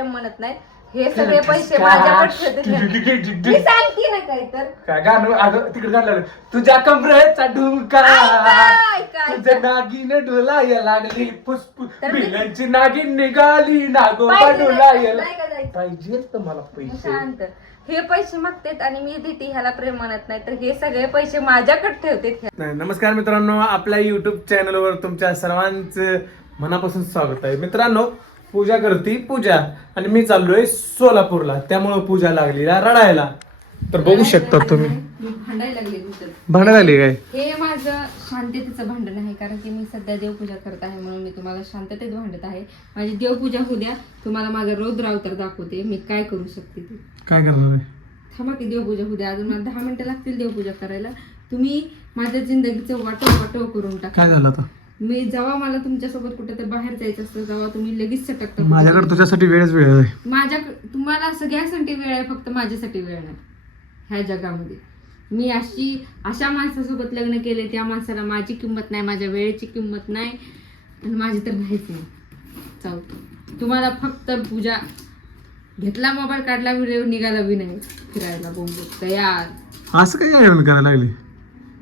प्रेम म्हणत नाही. हे सगळे पैसे माझ्याकडे ठेवते. मी सांगते ना काही तर काय गाणं अगं तिकडे गाणं तुझ्या कमरेचा ऐका, तुझ्या. नागिन डोलाय लागली बिलांची नागिन निघाली नागोबा डोलाय? पाहिजे तर मला पैसे. शांत. हे पैसे मागतेत आणि मी देते ह्याला प्रेम म्हणत नाही. तर हे सगळे पैसे माझ्याकडे ठेवते नमस्कार मित्रांनो. आपल्या युट्यूब चॅनलवर तुमच्या सर्वांचं मनापासून स्वागत आहे. मित्रांनो पूजा करती पूजा. आणि मी चाललोय सोलापूरला. त्यामुळे पूजा लागली रडायला. तर बघू शकता तुम्ही. भांडायला लागले भांडण आली काय? हे माझं शांततेचं भांडण आहे कारण की मी सध्या देवपूजा करत आहे म्हणून मी तुम्हाला शांततेत भांडत आहे. माझी देवपूजा होऊ द्या. तुम्हाला माझा रोज रावतर दाखवते. मी काय करू शकते ते? काय करणार थांबा की देवपूजा होऊ द्या. अजून मला दहा मिनिटं लागतील देवपूजा करायला. तुम्ही माझ्या जिंदगीचं वाटव वाटव करून टाका. काय झालं आता? मी जेव्हा मला तुमच्यासोबत कुठं तर बाहेर जायचं असतं तेव्हा तुम्ही लगेच सटकता माझ्याकडे तुझ्यासाठी वेळच वेळ आहे. माझ्या तुम्हाला सगळ्यासाठी वेळ आहे फक्त माझ्यासाठी वेळ नाही. ह्या जगामध्ये. मी अशी अशा माणसासोबत लग्न केले त्या माणसाला माझी किंमत नाही माझ्या वेळेची किंमत नाही आणि माझी तर नाहीच नाही. चालतं तुम्हाला फक्त पूजा घेतला मोबाईल काढला व्हिडिओ निघाला बी नाही फिरायला बोंबत तयार. असं काय आठवण करायला लागली?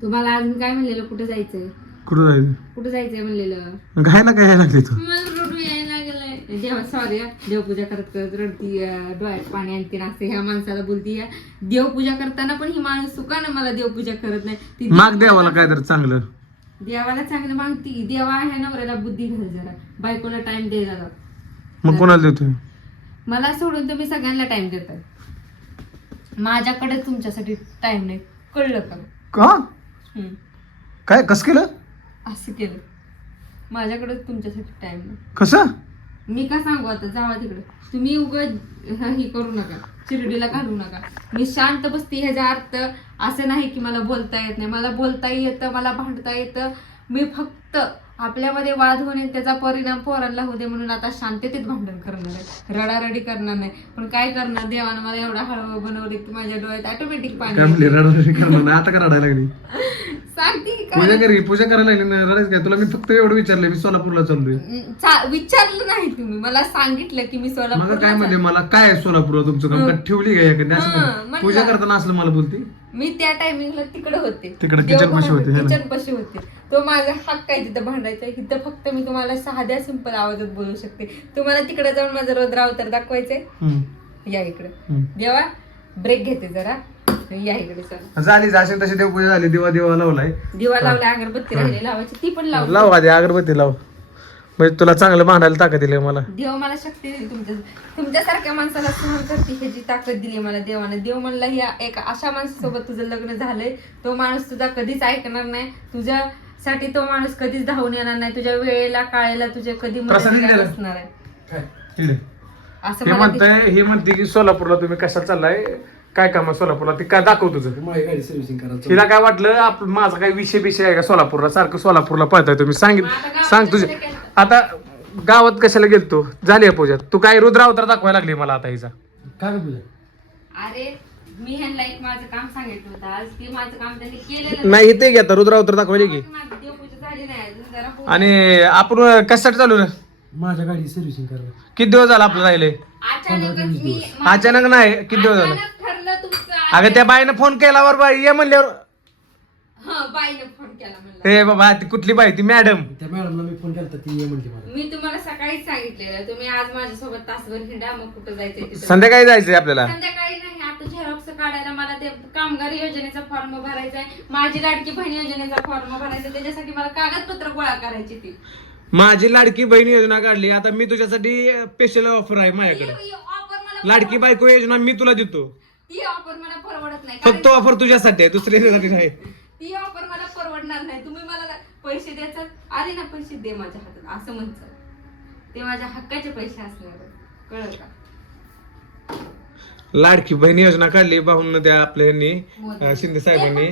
तुम्हाला आज मी काय म्हणलेलं? कुठं जायचंय? कुठं जायचं? कुठं जायचंय म्हणलेलं? घायला काय लागली तू मला रडू यायला लागलंय. देवा सॉरी देवपूजा करत करत रडती डोळ्यात पाणी आणते असते ह्या माणसाला बोलती देवपूजा करताना पण ही माणूस सुखानं मला देवपूजा करत नाही. ती माग द्यावाला काय तर चांगलं. देवाला चांगलं मागती. देवा ह्या नवऱ्याला बुद्धी घाल जरा. बायकोला टाइम द्यायला लाव. मग कोणाला देतोय? मला सोडून तुम्ही सगळ्यांना टाइम देताय. माझ्याकडे तुमच्यासाठी टाइम नाही. कळलं का? का? हम्म. काय कस केलं? असं केलं. माझ्याकडे तुमच्यासाठी टाइम नाही. कसं? मी का सांगू आता? जावा तिकडे. तुम्ही उग हे करू नका. चिरडीला घालू नका. मी शांत बसते ह्याचा अर्थ असं नाही की मला बोलता येत नाही. मला बोलता येतं मला भांडता येतं. मी फक्त आपल्यामध्ये वाद होणे त्याचा परिणाम पोरांना होऊ दे म्हणून आता शांततेत भांडण करणार आहे. रडारडी करणार नाही. पण काय करणार? देवानं मला एवढा हळू बनवले की माझ्या डोळ्यात ऑटोमॅटिक पाणी येतं. आता का रडायला लागली? सांगते की? पूजा काय करी पूजा करायला काय? तुला मी फक्त एवढं विचारलंय मी सोलापूरला चाललोय. चा- विचारलं नाही तुम्ही. मला सांगितलं की मी काय सोलापूरला म्हणजे मला काय आहे सोलापूरला तुमचं काम? का ठेवली काय एखादी? असं हं, काय? म्हणलं. पूजा करताना असलं मला बोलती? मी त्या टायमिंगला तिकडे होते. तिकडे पाशी होते, है ना? होते. तो माझा हक्क आहे तिथं भांडायचा. इथं फक्त मी तुम्हाला साध्या सिंपल आवाजात बोलू शकते. तुम्हाला तिकडे जाऊन माझं रोज रावतर दाखवायचंय. या इकडे. देवा ब्रेक घेते जरा. या इकडे सर झाली जाशील तशी देवपूजा झाली दिवा दिवा लावलाय. दिवा लावला अगरबत्ती राहिली लावायची ती पण लाव. लाव आधी अगरबत्ती लाव. म्हणजे तुला चांगलं भांडायला ताकद दिली मला. देव मला शक्ती दिली तुमच्या तुमच्यासारख्या माणसाला सहन करते ह्याची ताकद दिली मला देवानं. देव म्हणला ही एका अशा माणसासोबत तुझं लग्न झालंय तो माणूस तुझा कधीच ऐकणार नाही. तुझ्यासाठी तो माणूस कधीच धावून येणार नाही. तुझ्या वेळेला काळेला तुझ्या कधी प्रसाद मदतीला दिलेला. बसणार आहे. असं मला म्हणताय हे म्हणते की सोलापूरला तुम्ही कशा चाललाय? काय काम आहे सोलापूरला? ते काय दाखव तुझं. माझी गाडी सर्व्हिसिंग करायचं तिला काय वाटलं आप माझा काही विषय विषय आहे का सोलापूरला? सारखं सोलापूरला पळताय तुम्ही. सांगित आता सांग तुझे? आता गावात कशाला गेलतो? झाली आहे पूजा. तू काय रुद्र अवतार दाखवायला लागली मला आता हिचा. काय गं अरे मी ह्यांना एक माझं काम सांगितलं होतं आज. ते माझं काम त्यांनी केलेलं नाही इथे घ्या रुद्र अवतार दाखवायला की माझी माझी देवपूजा झाली नाही. अजून जरा होऊ आणि आपण कशासाठी चालू ना माझ्या गाडी सर्व्हिसिंग करायला. किती दिवस झाला आपलं राहिले? अचानकच मी अचानक नाही किती दिवस झाला? अचानक अगं त्या बाईनं फोन केल्यावर बाई ये म्हणल्यावर. हा बाईने फोन केला म्हणलं. बाबा ती कुठली बाई ती मॅडम त्या मॅडमला मी फोन केला ती ये म्हणली मला. मी तुम्हाला सकाळीच सांगितलेलं तुम्ही आज माझ्यासोबत तासभर हिंडा मग कुठं जायचंय तिथं? संध्याकाळी जायचंय आपल्याला. संध्याकाळी नाही आता झेरॉक्स काढायला मला ते कामगार योजनेचा फॉर्म भरायचा आहे माझी लाडकी बहीण योजनेचा फॉर्म भरायचा. त्याच्यासाठी मला कागदपत्र गोळा करायची ती. माझी लाडकी बहीण योजना काढली आता मी तुझ्यासाठी स्पेशल ऑफर आहे माझ्याकडे. ऑफर मला लाडकी बायको योजना मी तुला देतो. ती ऑफर मला परवडत नाही. फक्त ऑफर तुझ्यासाठी आहे दुसऱ्यासाठी नाही. ती ऑफर मला परवडणार नाही. तुम्ही मला पैसे द्यायचं? आले ना पैसे दे माझ्या हातात. असं म्हणतं. ते माझ्या हक्काचे पैसे असणार कळलं का? लाडकी बहीण योजना काढली भाऊन त्या आपल्या अं, शिंदे साहेबांनी.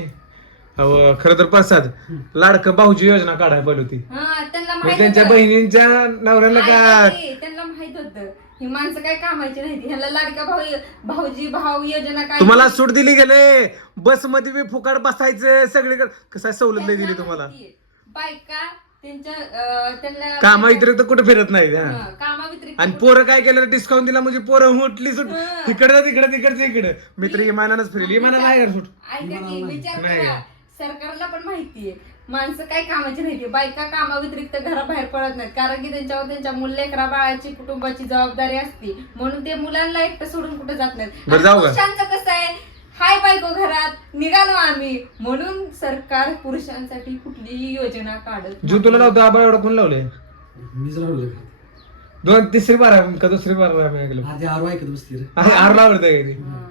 खरं तर प्रसाद लाडकं भाऊची योजना काढायला पाहिजे होती. हा त्यांना मग माहीत त्यांच्या होतं. बहिणींच्या नवऱ्याला का ऐका की, त्यांना माहीत होतं. ही माणसं काय कामाची नाही. ह्याला लाडका भाऊ भाऊजी भाऊ योजना काय तुम्हाला सूट दिली गेले. बसमध्ये बी फुकट बसायचं सगळीकडे. कसं आहे, सवलत नाही दिली तुम्हाला? माहितीये. बायका त्यांच्या अं, त्यांना कामा व्यतिरिक्त कुठे फिरत नाही हा. हं, कामाव्यतिरिक्त आणि पोरं काय केलं? डिस्काउंट दिला म्हणजे पोरं उठली सुट. हं. इकडे तिकडे तिकडे इकडे मित्र इमानानच फिरेल. इमानाला आहे का सुट? ऐका की विचार नाही. करा. सरकारला पण माहितीये. माणसं काय कामाची नाहीये. बायका कामाव्यतिरिक्त घराबाहेर पडत नाहीत. कारण की त्यांच्यावर त्यांच्या मुल्लेकरा बाळाची कुटुंबाची जबाबदारी असते. म्हणून ते मुलांना एकटं सोडून कुठे जात नाहीत. बरं, आणि जाऊ का? पुरुषांचं कसं आहे? हाय बायको घरात निघालो आम्ही. म्हणून सरकार पुरुषांसाठी कुठलीही योजना काढत जीव तुला लावतो आबा एवढा कोण लावले मीच दोन तिसरी बार का दुसरी बार गेलो आधी आरो ऐकत रे. आर हं,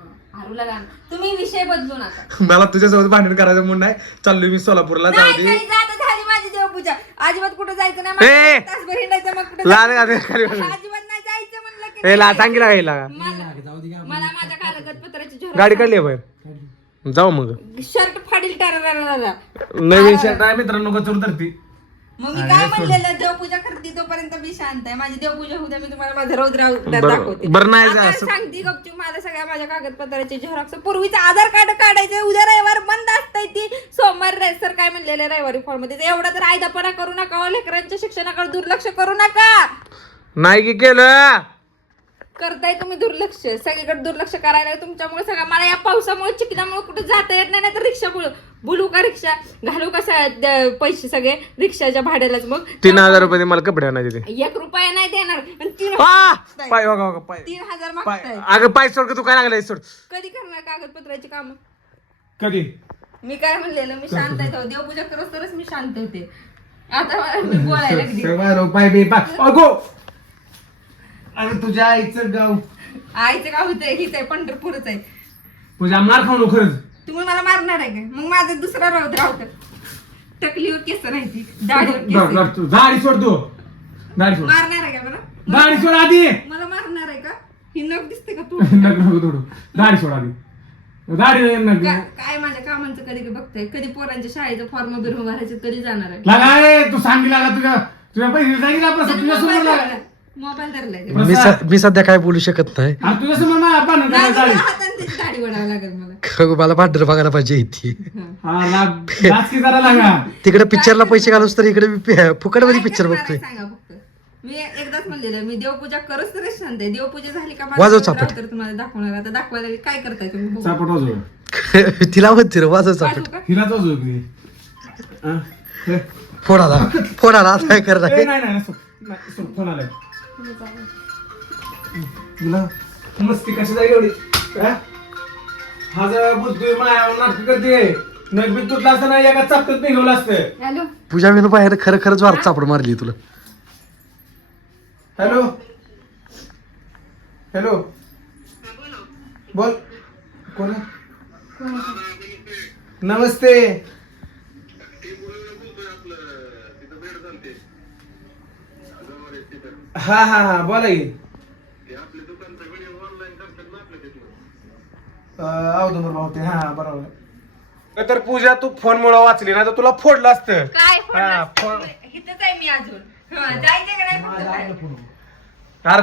तुम्ही विषय बदलू नका मला तुझ्यासोबत भांडण करायचं म्हणून नाही. चाललोय मी सोलापूरला जाऊ नाही दे. नाही, जात झाली माझी देवपूजा. अजिबात कुठे जायचं नाही. ए! मला तासभर हिंडायचं मग कुठे लाल गादी खाली बस. अजिबात नाही जायचं म्हणलं की ए ला नाही सांगितलं मला जाऊ दे का मला माझ्या कागदपत्राची झोर गाडी काढली आहे बाहेर. जाऊ मग. शर्ट फाडील टारा नवीन शर्ट आहे मित्रांनो कचूर तर ती मग मी काय म्हणलेलं? देवपूजा करते तोपर्यंत मी शांत आहे. माझी देवपूजा होऊ द्या मी तुम्हाला माझं रौद्र बरं- दाखवते. बरं नाही आता असं- सांगते गपचूप मला सगळ्या माझ्या कागदपत्राचे झेरॉक्स पूर्वीचं आधार कार्ड काढायचं उद्या रविवार बंद असतंय ती. सोमवार सर काय म्हणलेलं? रविवारी फॉर्ममध्ये. एवढा तर आयदापणा करू नका हो, लेकरांच्या शिक्षणाकडे दुर्लक्ष करू नका. नाही की केलं? करताय तुम्ही दुर्लक्ष. सगळीकडे दुर्लक्ष करायला तुमच्यामुळे सगळं मला या पावसामुळे चिकनामुळे कुठे जाता येत नाही तर रिक्षा बोलू बोलू का रिक्षा? घालू का पैसे सगळे रिक्षाच्या भाड्यालाच मग? तीन हजार रुपये मला कपडे आणायचे ते एक रुपया नाही देणार. तीन हजार मागताय. अगं पाय सोड तू काय लागलाय सोड. कधी करणार कागदपत्राची काम? कधी? मी काय म्हणलेलं? मी शांत आहे. देवपूजा करत तरच मी शांत होते. आता बोलायला अगं तुझ्या आईचं गाव. आईचं काय होतंय हीच आहे पंढरपूरच आहे. तुझ्या मार खाऊ नको खरंच. तुम्ही मला मारणार आहे का? मग माझं दुसरा राहत राहत टकलीवर केस नाही ती दाढीवर केस आहे. दाढी सोड तू. दाढी सोड. मारणार आहे का मला? दाढी सोड आधी. मला मारणार आहे का? ही नख दिसते का तू? नको तोडू. दाढी सोड आधी. दाढी का- काय माझ्या कामांचं कधी कधी बघताय? कधी पोरांच्या शाळेचं फॉर्म बिर्म भरायचं कधी जाणार आहे? लागा ए, तू सांगितला तुझ्या तुझ्या पैसे सांगितलं आपलं तुझ्या समोर मोबाईल लागा. मोबाईल धरलाय. मी स- मी सध्या काय बोलू शकत नाही अरे तुझ्या समोर ना आपण नाही, दाढी तुझ्या हाताने त्याची दाढी वडावं लागेल मला खरं मला भांडर बघायला पाहिजे इथे हा लाग लाच की जरा लागा तिकडे पिक्चरला पैसे घालूस तर इकडे मी फुकटमध्ये काय पिक्चर करणार बघतोय आहे सांगा फक्त मी एकदाच म्हणलेलं मी देवपूजा करत तर शांत आहे देवपूजा झाली का वाजव चापट. राव तर तुम्हाला दाखवणार आता दाखवायला. काय करताय तुम्ही बघू. चापट वाजव तिला म्हणते रे वाजव वाजवू चापट का? हिलाच वाजव की हा? हे. फोन आला फोन आला आता काय ए, करणार नाही नाही नाही, सोड. नाही, सोड, फोन आलाय तुला मस्ती कशी जाईल एवढी? हा? हा जर बुद्धी माया नाटक करते. नगबी तुटला असतं ना एका चापतात निघवलं असतं. हॅलो? पूजा मेनू बाहेर खरं खरंच वार चापड मारली तुला. हॅलो? हॅलो? बोल. कोण आहे? नमस्ते. हा हा हा बोला की. भावते हा बरोबर. तर पूजा तू फोन मुळे वाचली ना तर तुला फोडलं असतं. काय हा, फोन फोन. इथंच आहे मी अजून. हा, जायचंय का नाही फक्त बाहेर? अरे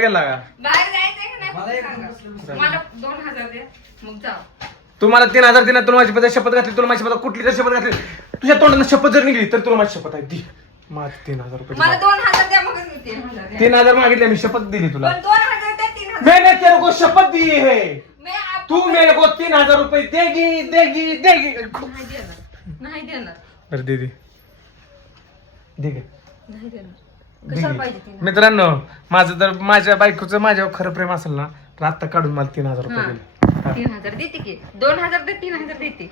गेला का? बाहेर जायचंय का नाही? फक्त सांगा. मला दोन हजार द्या. मग जाऊ. तू मला तीन हजार दिना तुला माझी पद्धत शपथ घातली तुला माझी पद्धत कुठली तर शपथ घातली. तुझ्या तोंडानं शपथ जर निघली तर तुला माझी शपथ आहे. दी. माझ तीन हजार रुपये मला दोन हजार द्या मग मी तीन हजार द्या. तीन हजार मागितले मी शपथ दिली तुला. पण दोन हजार द्या तीन हजार. मैंने तेरे को शपथ दी है. मी आप- तू मेरे को तीन हजार रुपये देगी देगी देगी. नाही देणार. नाही देणार. अरे दे दे दे गे. नाही देणार. दे कशाला गे. पाहिजे तीन मित्रांनो माझं जर माझ्या बायकोचं माझ्यावर खरं प्रेम असेल ना तर आत्ता काढून मला तीन हजार रुपये. दिले. तीन हजार देते की. दोन हजार दे तीन हजार देते.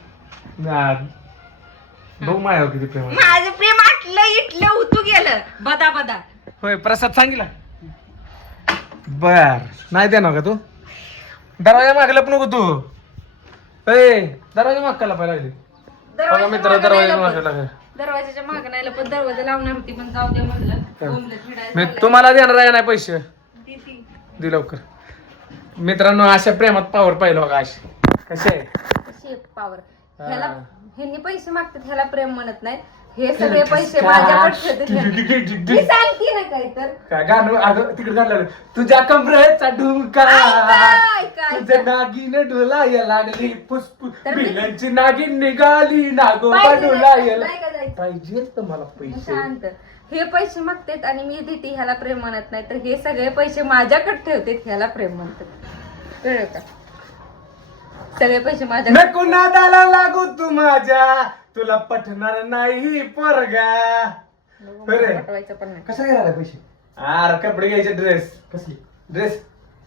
हा. बघ माझ्यावर किती प्रेम आहे. माझं प्रेम आटलं इटलं उतू गेलं. बदा बदा. होय प्रसाद सांगितला बर नाही देणार का तू? दरवाजा मागला पण नको तू. ए दरवाजा मागायला पाहिजे बघा मित्र दरवाजा मागायला लागला. दरवाजाच्या माग नाही पण दरवाजा लावणार होती पण जाऊ दे म्हणलं. मी. तुम्हाला देणार आहे नाही पैसे. दे लवकर. मित्रांनो अशा प्रेमात पावर पाहिलं बघा अशी. कसे आहे? पावर ह्याला ह्यांनी पैसे मागतात ह्याला प्रेम म्हणत नाही हे सगळे पैसे माझ्याकडे ठेवते मी सांगते ना काय तर काय गाणं अगं तिकडे गाणं तुझ्या कमरेचा तुझ्या ऐका. नागिन डोलाय लागली. बिलांची नागिन निघाली. नागोबा पाहिजे डोलाय? पाहिजे तर मला पैसे. हे पैसे मागतेत आणि मी देते ह्याला प्रेम म्हणत नाही. तर हे सगळे पैसे माझ्याकडे ठेवते ह्याला प्रेम म्हणतात. कळलं का? सगळे पैसे माझ्याकडे. नको नादाला लागू तू माझ्या? तुला पटणार नाही पोरगा. मला पटवायचं पण नाही. कशा घेणार पैसे? अरे कपडे घ्यायचे ड्रेस कसली? ड्रेस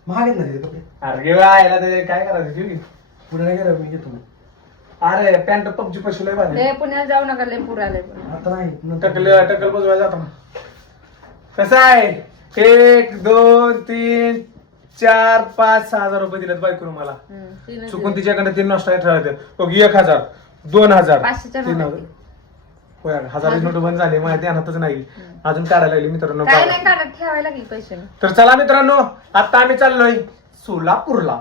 महाग आहेत ना तिथे कपडे? अरे आयला ते काय करायचं घेऊ की. पुढे नाही गेला मी घेतो मग. अरे पॅन्ट पबजी पैसे लय भारी पुण्याला जाऊ नका लय पुढे आले आता नाही नंतर. टकल टकल बजवायला जातो ना कसं आहे? एक दोन तीन चार पाच सहा हजार रुपये दिलेत बायको मला. चुकून तिच्याकडे तीन नष्ट ठरवते बघ एक हजार दोन हजार पाचशेच्या तीन नोटा हजार. होय हजार नोट बंद झाली माझ्या ध्यानातच नाही. अजून काढायला लागली मित्रांनो काय नाही काढत ठेवायला लागली पैसे. तर चला मित्रांनो आता आम्ही चाललोय सोलापूरला.